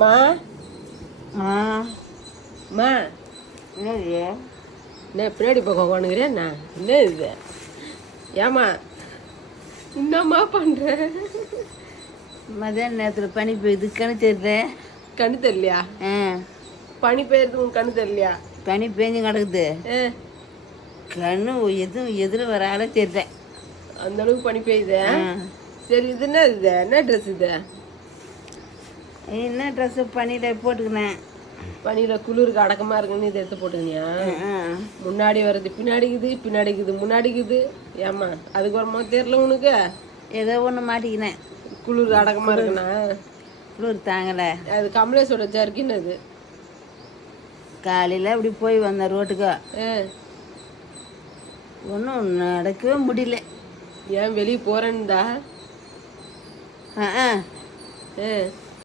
மா ஆ மா என்னது என்ன பின்னாடி பக்கம் உட்காந்துக்கிறேன் என்ன இது ஏமா என்னம்மா பண்ற மதியான நேரத்தில் பனி பெய்யுது கணக்கு தெரியல. கண்ணு தெரியலையா? பனி பெய்யறது உன் கண்ணு தெரியலையா? பனி பெஞ்சு கிடக்குது, கண்ணு எதுவும் எதிர வர ஆளே தெரியல. அந்த அளவுக்கு பனி பெய்யுது. சரி இது என்ன ட்ரெஸ் இது? என்ன ட்ரெஸ்ஸு பனியில் போட்டுக்கினேன். பனியில் குளிருக்கு அடக்கமாக இருக்குன்னு இதை எடுத்து போட்டுக்கினியா? முன்னாடி வர்றது பின்னாடிக்குது, பின்னாடிக்குது முன்னாடிக்குது. ஏம்மா அதுக்கு வரமா தெரியல உனக்கு? ஏதோ ஒன்று மாட்டிக்கினேன். குளிருக்கு அடக்கமாக இருக்குண்ணா? குளிர் தாங்கலை. அது கமலேஷோட ஜர்க்கின். அது காலையில் அப்படி போய் வந்தேன் ரோட்டுக்கு. ஒன்றும் நடக்கவே முடியல. ஏன் வெளியே போகிறேன்னுதா? ஆ